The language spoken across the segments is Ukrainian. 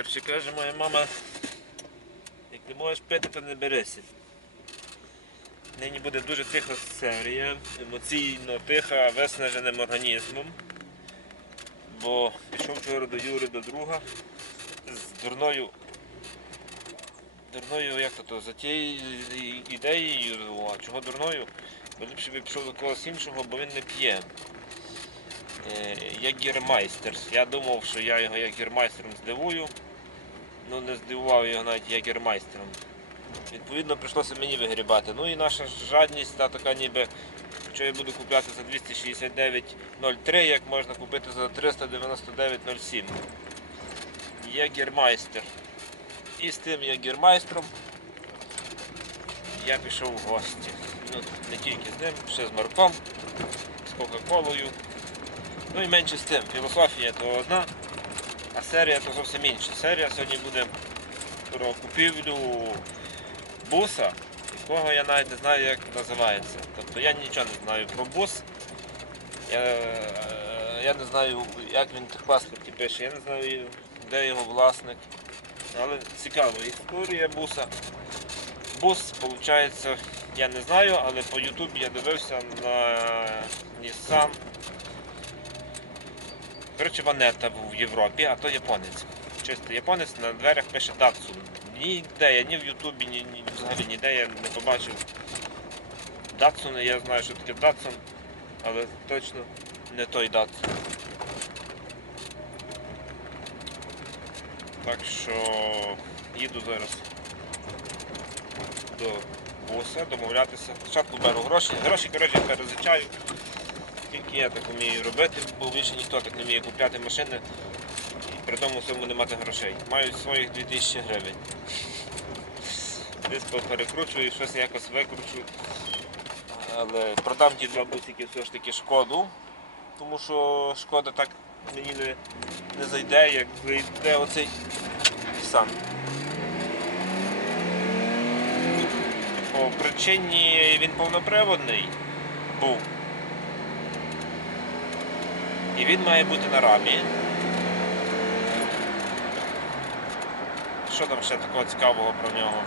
Коротше, каже моя мама, як не можеш пити, то не берися. Нині буде дуже тиха серія, емоційно тиха, виснаженим організмом. Бо пішов вчора до Юри до друга з дурною. Дурною, як то, за тією ідеєю, а чого дурною? Бо ліпше би пішов до когось іншого, бо він не п'є. Е, як гірмайстер. Я думав, що я його як гірмайстером здивую. Ну не здивував його навіть як гірмайстером. Відповідно, прийшлося мені вигрібати. Ну і наша жадність та така ніби, що я буду купляти за 269,03, як можна купити за 399,07. Є гірмайстер. І з тим є гірмайстром я пішов в гості. Ну, не тільки з ним, ще з Марком, з Кока-Колою. Ну і менше з тим. Філософія то одна, а серія то зовсім інша. Серія сьогодні буде про купівлю буса, якого я навіть не знаю, як називається. Тобто я нічого не знаю про бус. Я, е, я не знаю, як він в паспорті пише, я не знаю, де його власник. Але цікава історія буса. Бус, виходить, я не знаю, але по Ютубі я дивився на Nissan. Коротше, Ванета був в Європі, а то японець. Чисто японець на дверях пише Datsun. Ніде я ні в Ютубі, ні, ні взагалі ніде я не побачив. Datsun, я знаю, що таке Datsun, але точно не той Datsun. Так що їду зараз до боса, домовлятися. Спочатку беру гроші. Гроші, коротше, перезичаю. Тільки я так вмію робити, бо більше ніхто так не вміє купляти машини і при тому всьому не мати грошей. Маю своїх 2000 гривень. Десь перекручую, щось якось викручу. Але продам ті два бусики все ж таки шкоду, тому що шкода так мені не, не зайде, як зайде оцей Nissan. По причині він повноприводний був. І він має бути на рамі. Що там ще такого цікавого про нього?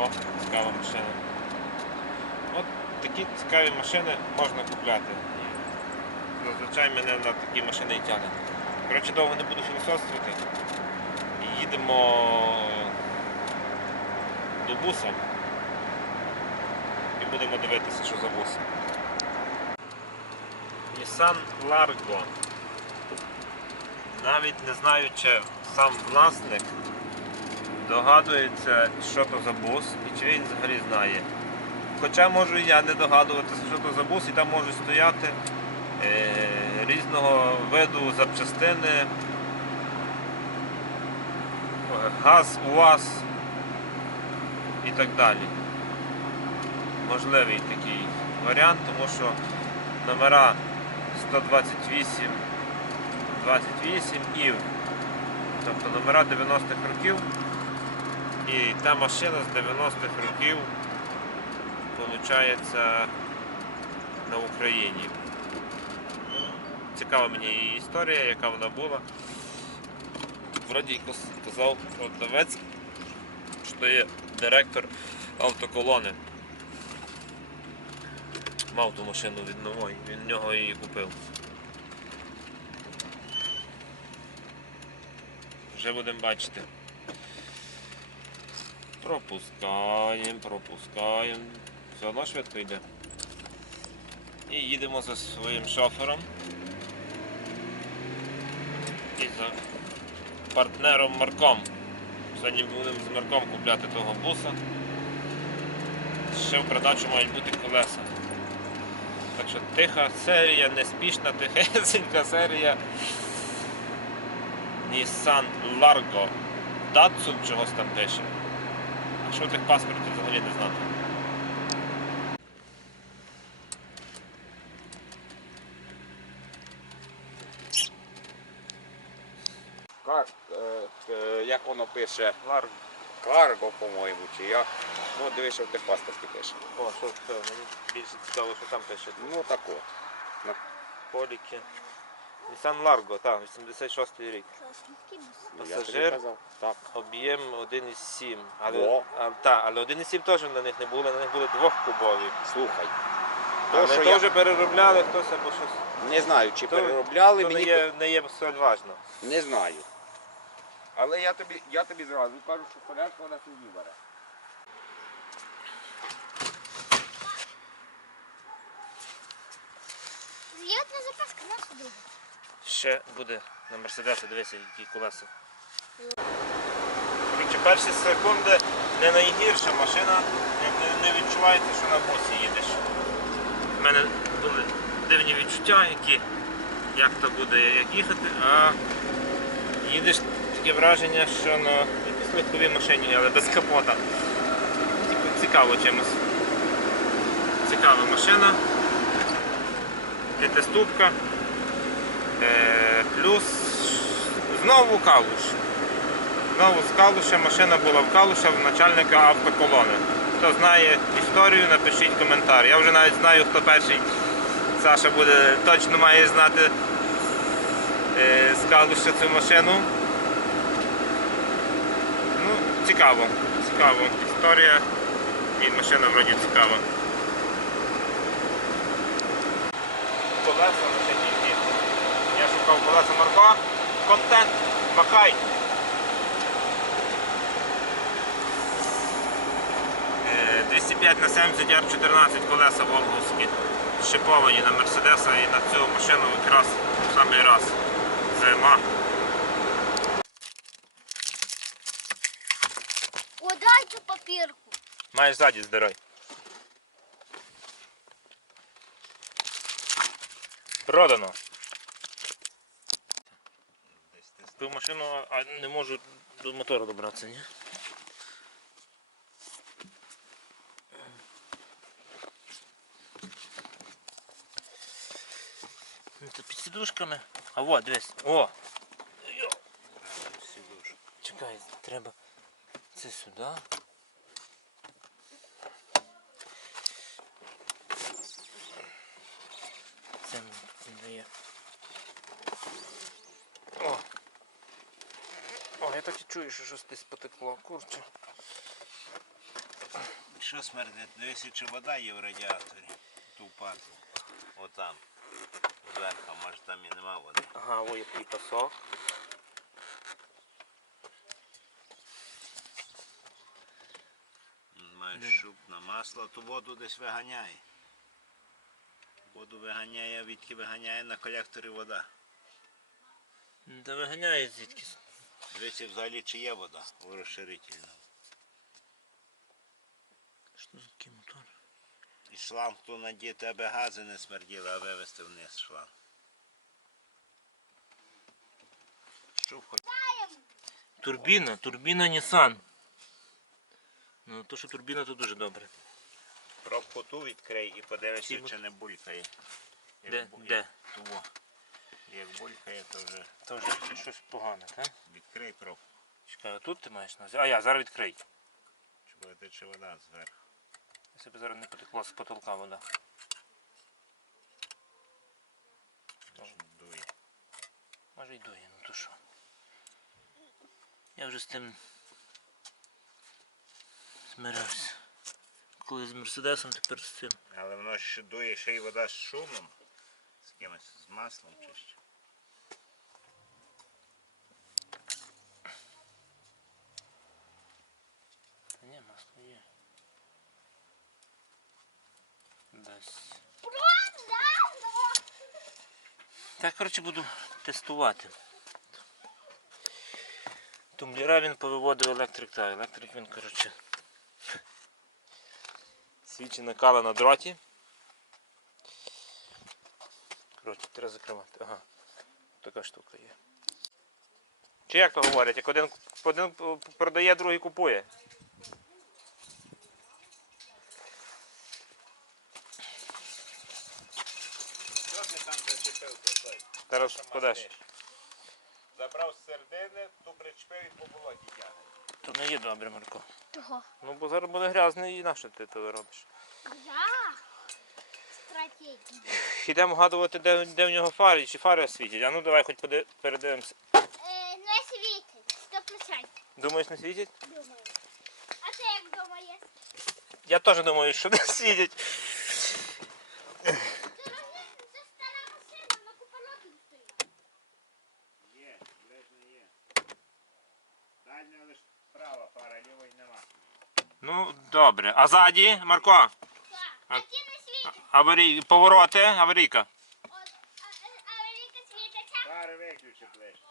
О, цікава машина. От такі цікаві машини можна купляти. Зазвичай мене на такі машини і тягне. Коротше, довго не буду філософствувати. Їдемо до буса і будемо дивитися, що за бус. Nissan Largo. Навіть не знаю, чи сам власник догадується, що то за бус і чи він взагалі знає. Хоча можу і я не догадуватися, що то за бус, і там можуть стояти е, різного виду запчастини, газ, УАЗ і так далі. Можливий такий варіант, тому що номера 128, 28 ІВ, тобто номера 90-х років. І та машина з 90-х років виходить на Україні. Цікава мені її історія, яка вона була. Вроді казав продавець, що є директор автоколони. Мав ту машину від нової, він нього її купив. Вже будемо бачити. Пропускаємо, пропускаємо. Все одно швидко йде. І їдемо за своїм шофером. І за партнером Марком. Сьогодні будемо з Марком купляти того буса. Ще в придачу мають бути колеса. Що тиха серія, неспішна, тихесенька серія. Nissan Largo. Datsun чогось там пише. А що в тих паспортів взагалі не знати. Кар, е, е, як воно пише, Largo. Карго, по-моєму, чи як. Ну, дивись, що в тих паспорті пише. О, що це? Мені більше цікаво, що там пише. Ну тако. Поліки. Nissan Largo, так, 86 рік. Ну, я тобі Пасажир. казав. Так. Об'єм 1,7. Але, Во. а, та, але 1,7 теж на них не було, на них були двохкубові. Слухай. Але То, що то я вже переробляли хтось або щось. не знаю, чи То- переробляли, То не мені є, не є столь важно. не знаю. Але я тобі, я тобі зразу кажу, що солярка вона собі бере. З'єдна запаска наша друга. Ще буде на Мерседесі, дивися, які колеса. Коротше, перші секунди не найгірша машина, не, не, не відчуваєте, що на босі їдеш. У мене були дивні відчуття, які, як то буде, як їхати, а їдеш таке враження, що на якійсь легковій машині, але без капота. Типу, цікаво чимось. Цікава машина. П'ятиступка. Е, плюс знову калуш. Знову з Калуша машина була в Калуша в начальника автоколони. Хто знає історію, напишіть коментар. Я вже навіть знаю, хто перший. Саша буде точно має знати е, з Калуша цю машину. Цікаво, цікаво. Історія і машина вроді цікава. Колеса на які. Я шукав колеса Марка. Контент. Махай. Е, 205 на 70 R14 колеса Волговські. Шиповані на Мерседеса і на цю машину якраз в самий раз. Зима. Маєш ззаді здирай. Продано. Ту машину а не можу до мотора добратися, ні? Ну, Це під сідушками. А вот, дивись. О! Йо. Чекай, треба це сюди. Це не дає. О! О, я так і чую, що щось десь потекло. Курче. Що смердить? Дивися, чи вода є в радіаторі. Ту патлу. Отам. Зверху, може там і нема води. Ага, ой, який пасок. Маєш шуб на масло, то воду десь виганяє. Воду виганяє, відки виганяє на колекторі вода. Та виганяє звідки. Дивися, взагалі чи є вода у розширительному. Що за такий мотор? І шланг то надіти, аби гази не смерділи, а вивести вниз шланг. Що хоч Турбіна, турбіна Nissan. Ну, то, що турбіна, то дуже добре. Пробку ту відкрий і подивися, чи не булькає. Як Де? бу- Де? як Того. Як булькає, то вже То вже щось погане, так? відкрий пробку. Чекай, тут ти маєш на увазі? А я зараз відкрий. Чи буде тече вода зверху. Я себе зараз не потекло з потолка вода. Тож дує. Може й дує, ну то що. Я вже з тим змирився. Коли з Мерседесом, тепер з цим. Але воно ще дує ще й вода з шумом. З кимось, з маслом чи що. Ні, масло є. Десь. Так, коротше, буду тестувати. Тумблера він повиводив електрик, та електрик він, коротше. Свічі накала на дроті. Коротше, треба закривати. Ага. Така штука є. Чи як то говорять, як один, один продає, другий купує. Зараз подаш. Забрав з середини, ту причепив і по болоті тягне. Не є добре, Марко. Того. Ну бо зараз буде грязний і на що ти то робиш? Я. стратегії. Йдемо вгадувати, де, де в нього фари, чи фари світять. А ну давай хоч поди- передивимося. Е, не світить, сто процентів, Думаєш, не світять? думаю. А ти як думаєш? Я теж думаю, що не світять. Це розумієш, це стара машина, на купа років стоїть. Є, ближно є. Дальня лише права фара, лівої нема. Ну, добре. А ззаді, Марко, Так, А- а ті не світять. аварій... повороти, аварійка. От, а, а, а велика світиться, Фари виключи ближче.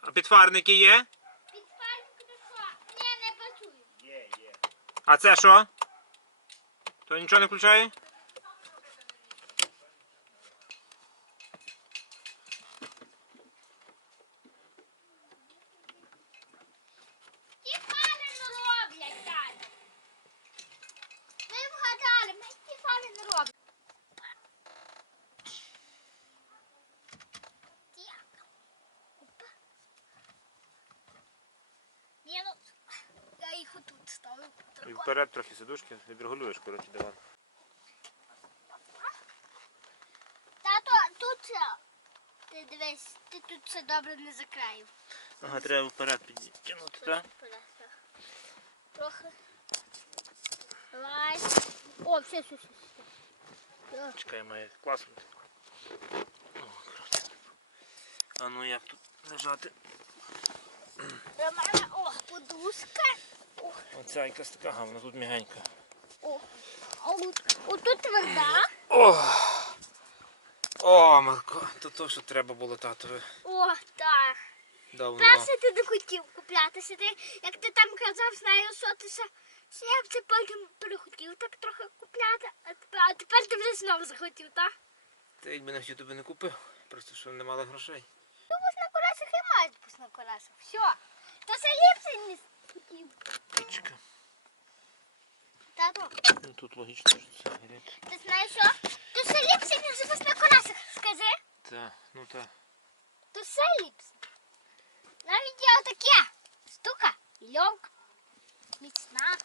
А підфарники є? підпальник не що? Ні, не працює. Є, є. А це що? То нічого не включає? Ті правильно роблять, Таня. Ми вгадали, ми ті правильно роблять. Так. Опа. Ні, ну, я їх отут ставлю. І Тако. Вперед трохи сидушки, відрегулюєш, коротше, диван. Тато, тут ти дивись, ти тут все добре не закраїв. Ага, треба вперед підтягнути, так? Трохи. Давай. О, все, все, все. все. Чекай, має класно. О, коротше. А ну як тут лежати? Романа, о, подушка. Оця якась така гавна, тут мігенька. о. А от, отут тверда. О! О, Марко, то то, що треба було татові О, так. давно. Перше ти не хотів куплятися. Ти, як ти там казав, знаю, що ти ще ще я б це потім перехотів так трохи купляти, а тепер, а тепер ти вже знову захотів, так? Та якби не хотів, тобі не купив. Просто що не мали грошей. Ну, бус на колесах і мають бус на колесах. Все. То це ліпше не хотів. Пічка. Тату. Ну тут логічно, що це гріб. ти знаєш що? То все ліпше, ніж бус на колесах. Скажи. Та, ну та. То все ліпше. Навіть є отаке. Штука. І льонка. Міцна.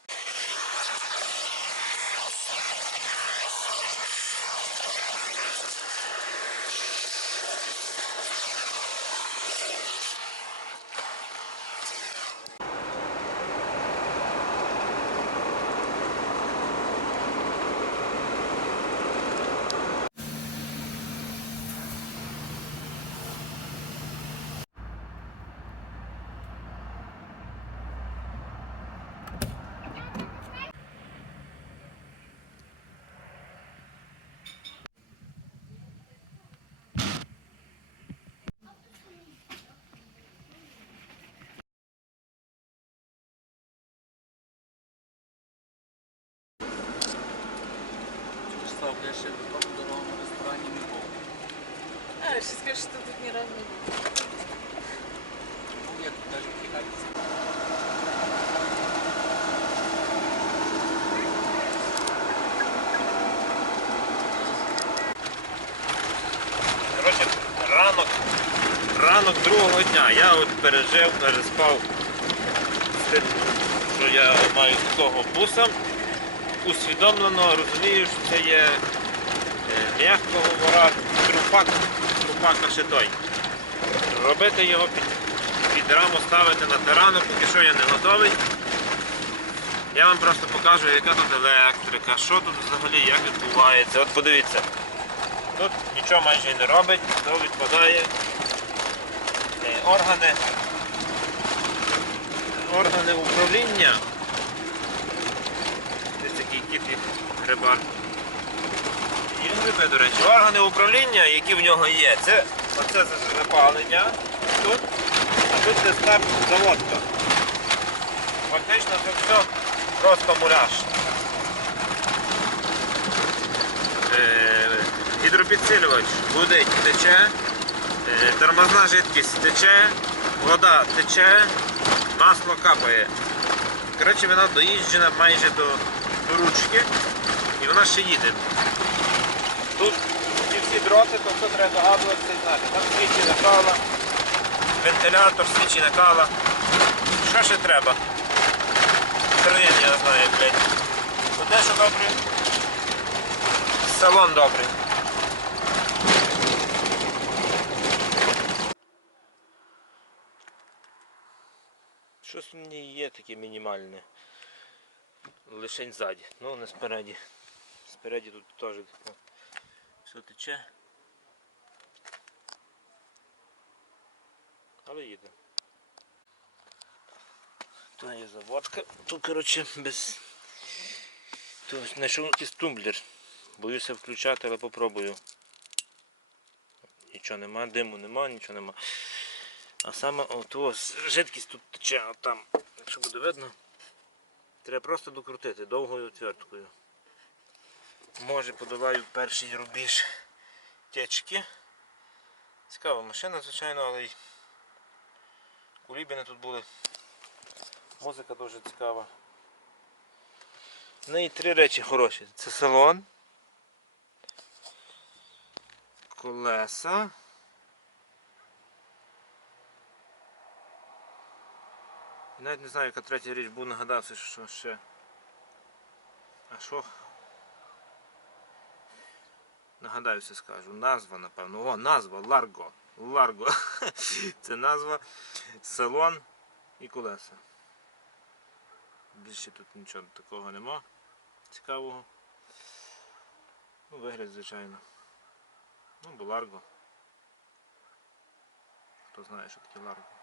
Я ще в такому дорогому ресторані не був. А, ще скажеш, що ти тут ні разу не був. Був я тут навіть. Коротше, ранок, ранок другого дня. Я от пережив, переспав з тим, що я маю такого буса. Усвідомлено розумію, що це є, е, м'яко говоря, трупак, трупак а ще той. Робити його під, під раму ставити на тарану, поки що я не готовий. Я вам просто покажу, яка тут електрика, що тут взагалі, як відбувається. От подивіться. Тут нічого майже не робить, то відпадає е, органи, органи управління. Ось такий кіт і грибар. Він до речі. Органи управління, які в нього є, це оце запалення тут, а тут це старт заводка. Фактично це все просто муляж. Е, гідропідсилювач гудить, тече, е, тормозна жидкість тече, вода тече, масло капає. Коротше, вона доїжджена майже до ручки і вона ще їде. Тут ці всі дроти, то все треба догадуватися і знати. Там свічі накала, вентилятор, свічі накала. Що ще треба? Хрен, я знаю, блядь. Одне, що добре, салон добрий. Щось мені є таке мінімальне. Лишень ззаді, ну не спереді. Спереді тут теж о, все тече. Але їде. То є заводка. Тут, коротше, без. Тут знайшов якийсь тумблер. Боюся включати, але попробую. Нічого нема, диму нема, нічого нема. А саме от ось жидкість тут тече, от там, якщо буде видно. Треба просто докрутити довгою отверткою. Може подолаю перший рубіж течки. Цікава машина, звичайно, але й кулібіни тут були. Музика дуже цікава. Ну і три речі хороші. Це салон, колеса. Навіть не знаю, яка третя річ був нагадався, що ще. А що? Нагадаюся, скажу. Назва, напевно. О, назва Ларго. Ларго. Це назва салон і колеса. Більше тут нічого такого нема. Цікавого. Ну, вигляд, звичайно. Ну, бо Ларго. Хто знає, що таке Ларго.